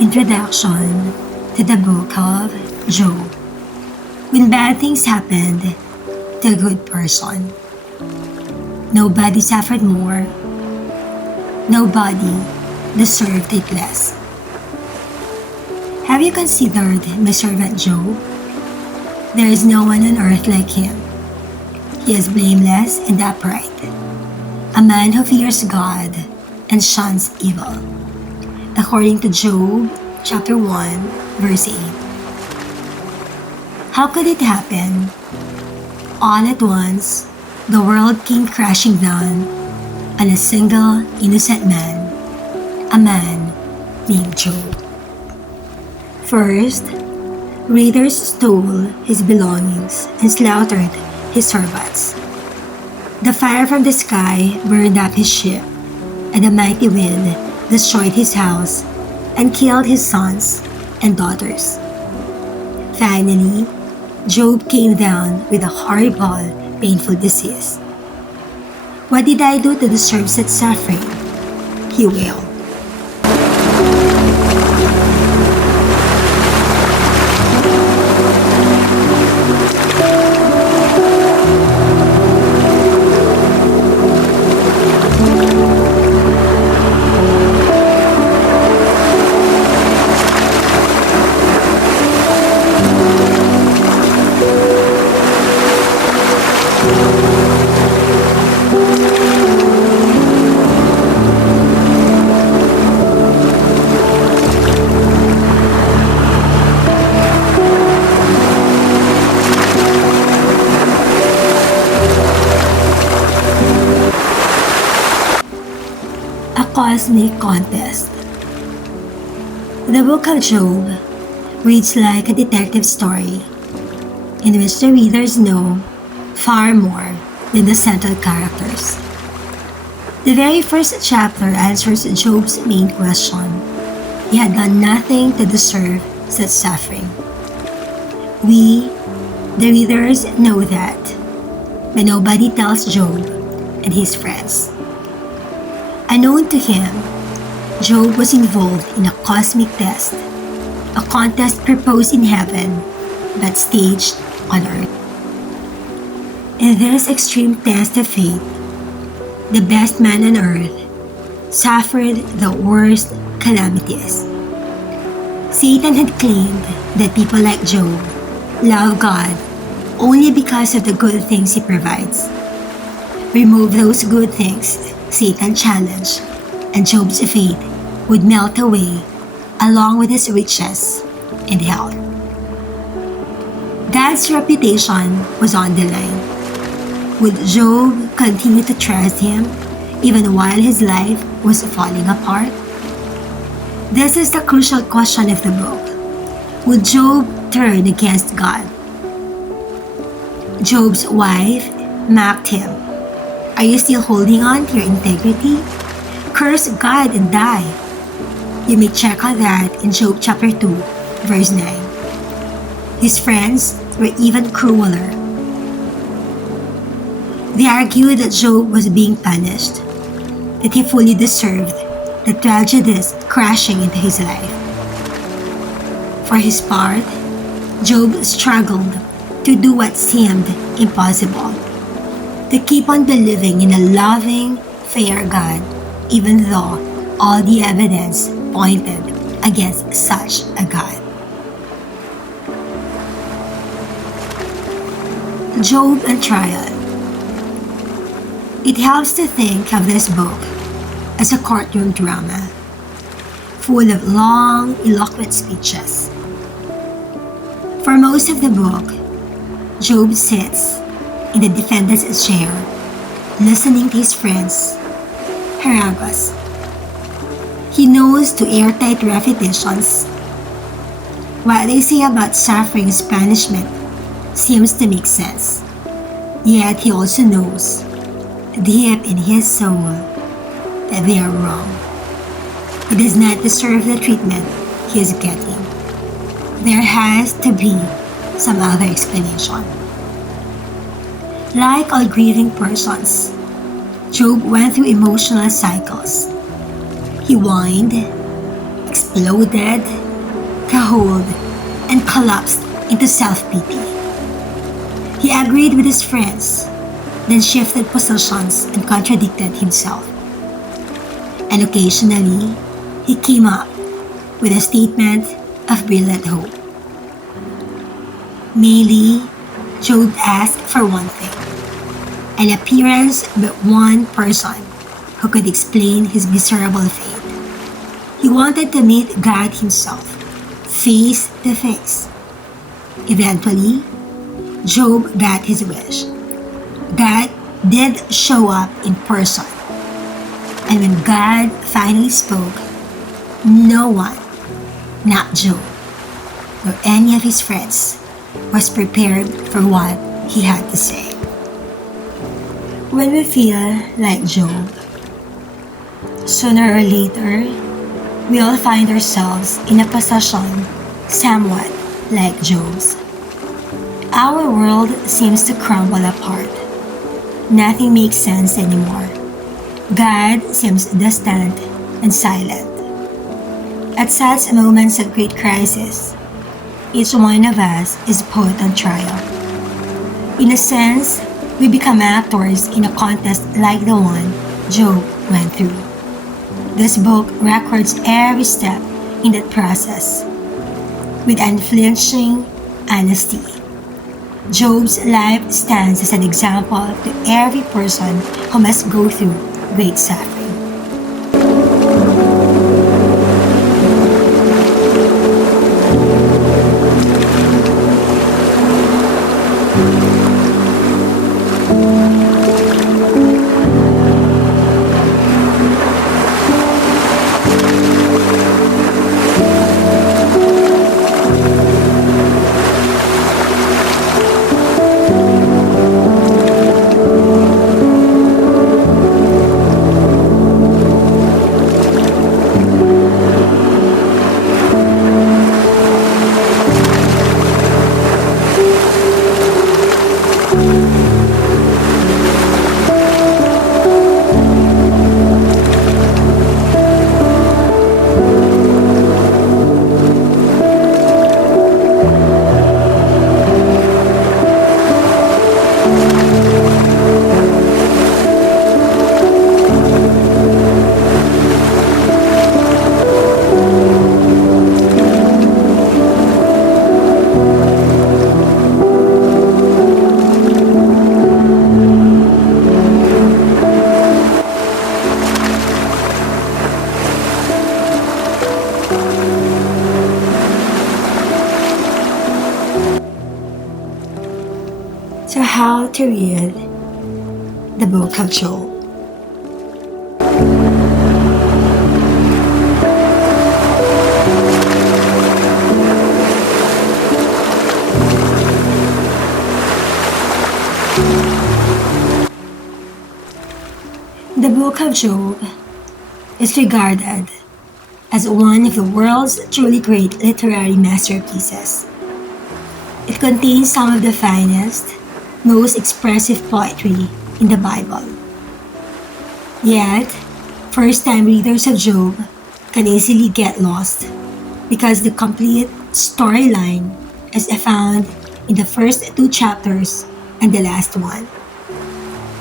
Introduction to the book of Job. When bad things happened to a good person, nobody suffered more, nobody deserved it less. Have you considered my servant Job? There is no one on earth like him. He is blameless and upright, a man who fears God and shuns evil. According to Job chapter 1, verse 8. How could it happen? All at once, the world came crashing down on a single innocent man, a man named Job. First, raiders stole his belongings and slaughtered his servants. The fire from the sky burned up his ship, and a mighty wind destroyed his house and killed his sons and daughters. Finally, Job came down with a horrible, painful disease. What did I do to deserve such suffering? He wailed. A cosmic contest. The book of Job reads like a detective story in which the readers know far more than the central characters. The very first chapter answers Job's main question. He had done nothing to deserve such suffering. We, the readers, know that, but nobody tells Job and his friends. Unknown to him, Job was involved in a cosmic test, a contest proposed in heaven but staged on earth. In this extreme test of faith, the best man on earth suffered the worst calamities. Satan had claimed that people like Job love God only because of the good things he provides. Remove those good things, Satan challenged, and Job's faith would melt away along with his riches and health. God's reputation was on the line. Would Job continue to trust him even while his life was falling apart? This is the crucial question of the book. Would Job turn against God? Job's wife mocked him. Are you still holding on to your integrity? Curse God and die. You may check on that in Job chapter 2, verse 9. His friends were even crueler. They argued that Job was being punished, that he fully deserved the tragedies crashing into his life. For his part, Job struggled to do what seemed impossible, to keep on believing in a loving, fair God, even though all the evidence pointed against such a God. Job and Trial. It helps to think of this book as a courtroom drama, full of long, eloquent speeches. For most of the book, Job sits in the defendant's chair, listening to his friends harangue us. He knows to airtight repetitions. What they say about suffering as punishment seems to make sense. Yet he also knows, deep in his soul, that they are wrong. He does not deserve the treatment he is getting. There has to be some other explanation. Like all grieving persons, Job went through emotional cycles. He whined, exploded, cooled, and collapsed into self-pity. He agreed with his friends, then shifted positions and contradicted himself. And occasionally, he came up with a statement of brilliant hope. Mainly, Job asked for one thing, an appearance but one person who could explain his miserable fate. He wanted to meet God himself, face to face. Eventually, Job got his wish. God did show up in person. And when God finally spoke, no one, not Job, nor any of his friends, was prepared for what he had to say. When we feel like Job, sooner or later, we all find ourselves in a position somewhat like Job's. Our world seems to crumble apart. Nothing makes sense anymore. God seems distant and silent. At such moments of great crisis, each one of us is put on trial. In a sense, we become actors in a contest like the one Job went through. This book records every step in that process with unflinching honesty. Job's life stands as an example to every person who must go through great suffering. So, how to read the book of Job? The book of Job is regarded as one of the world's truly great literary masterpieces. It contains some of the finest, most expressive poetry in the Bible. Yet, first-time readers of Job can easily get lost because the complete storyline is found in the first two chapters and the last one.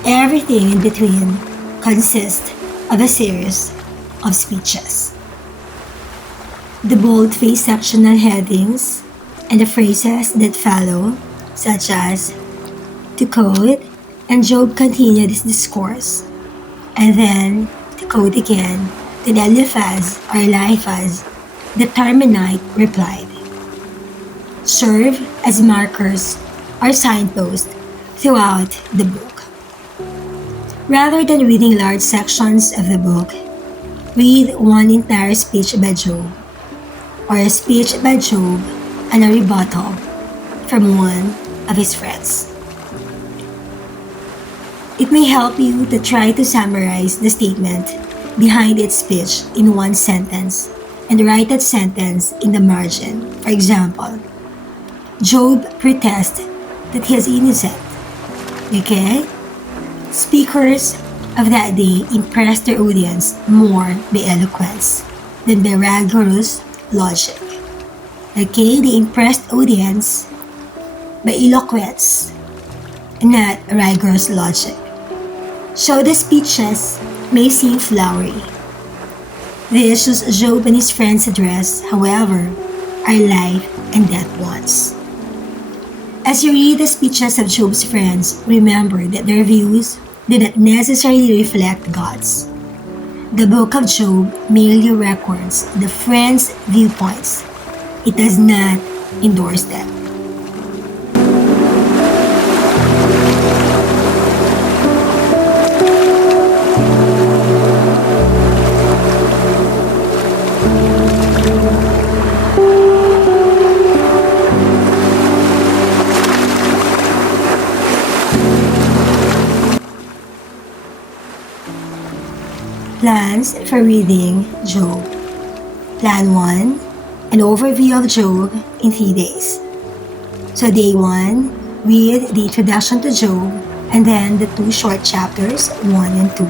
Everything in between consists of a series of speeches. The bold-faced sectional headings and the phrases that follow, such as to quote, and Job continued his discourse, and then to quote again, then Eliphaz or Eliphaz, the Temanite, replied, serve as markers or signposts throughout the book. Rather than reading large sections of the book, read one entire speech by Job, or a speech by Job and a rebuttal from one of his friends. It may help you to try to summarize the statement behind its speech in one sentence and write that sentence in the margin. For example, Job protests that he is innocent. Okay? Speakers of that day impressed their audience more by eloquence. than by rigorous logic. Okay, they impressed audience by eloquence and not rigorous logic. So the speeches may seem flowery. The issues Job and his friends address, however, are life and death ones. As you read the speeches of Job's friends, remember that their views do not necessarily reflect God's. The book of Job merely records the friends' viewpoints. It does not endorse them. Plans for reading Job. Plan 1. An overview of Job in 3 days. So day 1, read the introduction to Job and then the 2 short chapters 1 and 2,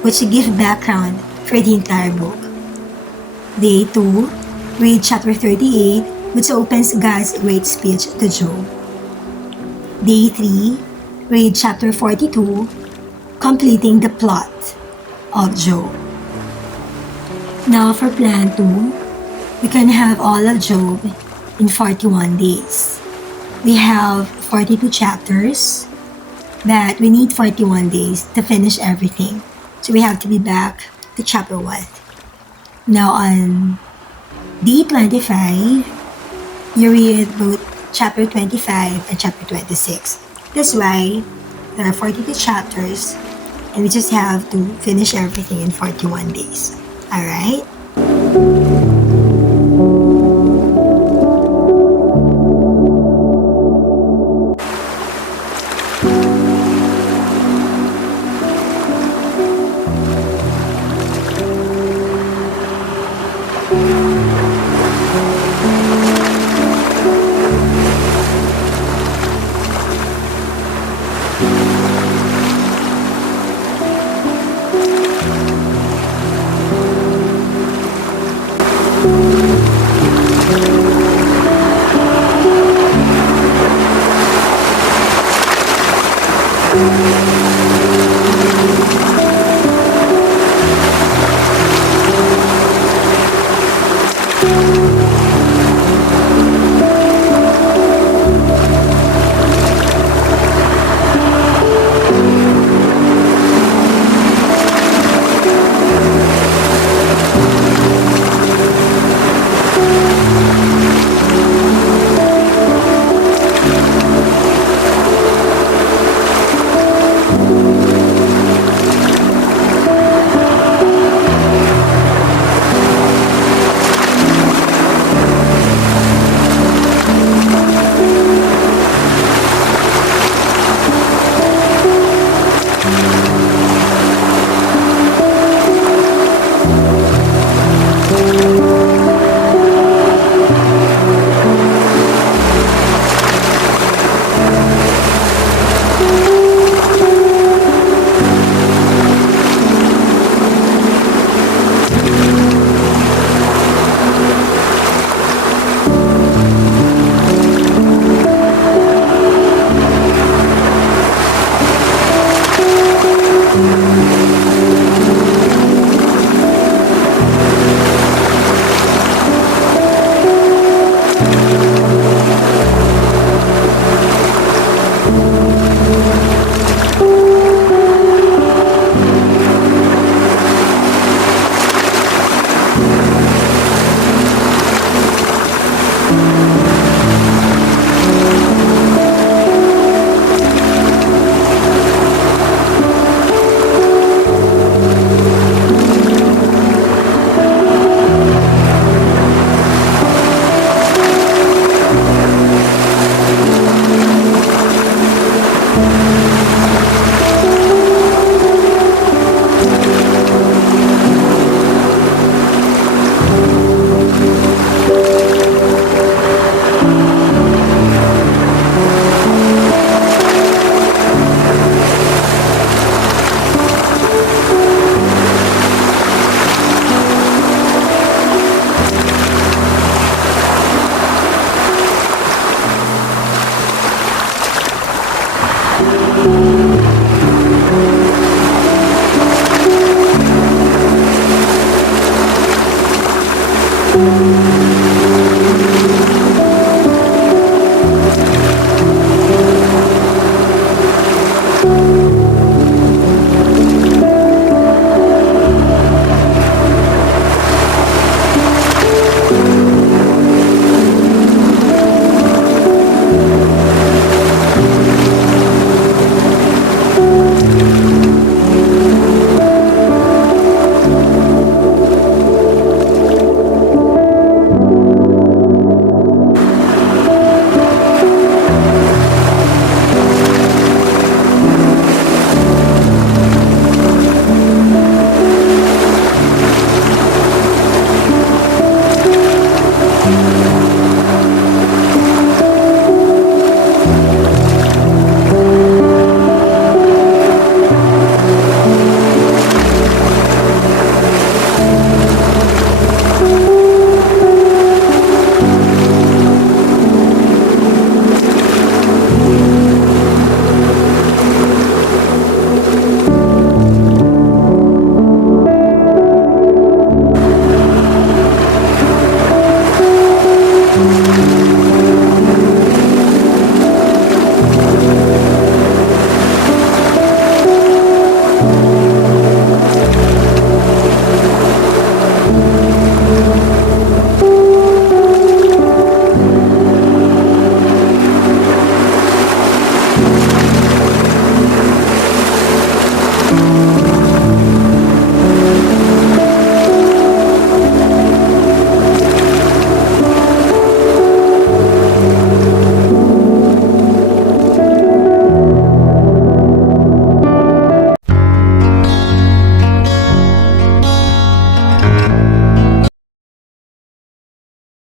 which give background for the entire book. Day 2, read chapter 38, which opens God's great speech to Job. Day 3, read chapter 42, completing the plot of Job. Now for plan 2, we can have all of Job in 41 days. We have 42 chapters, but we need 41 days to finish everything. So we have to be back to chapter 1. Now on day 25, you read both chapter 25 and chapter 26. That's why there are 42 chapters and we just have to finish everything in 41 days. Alright?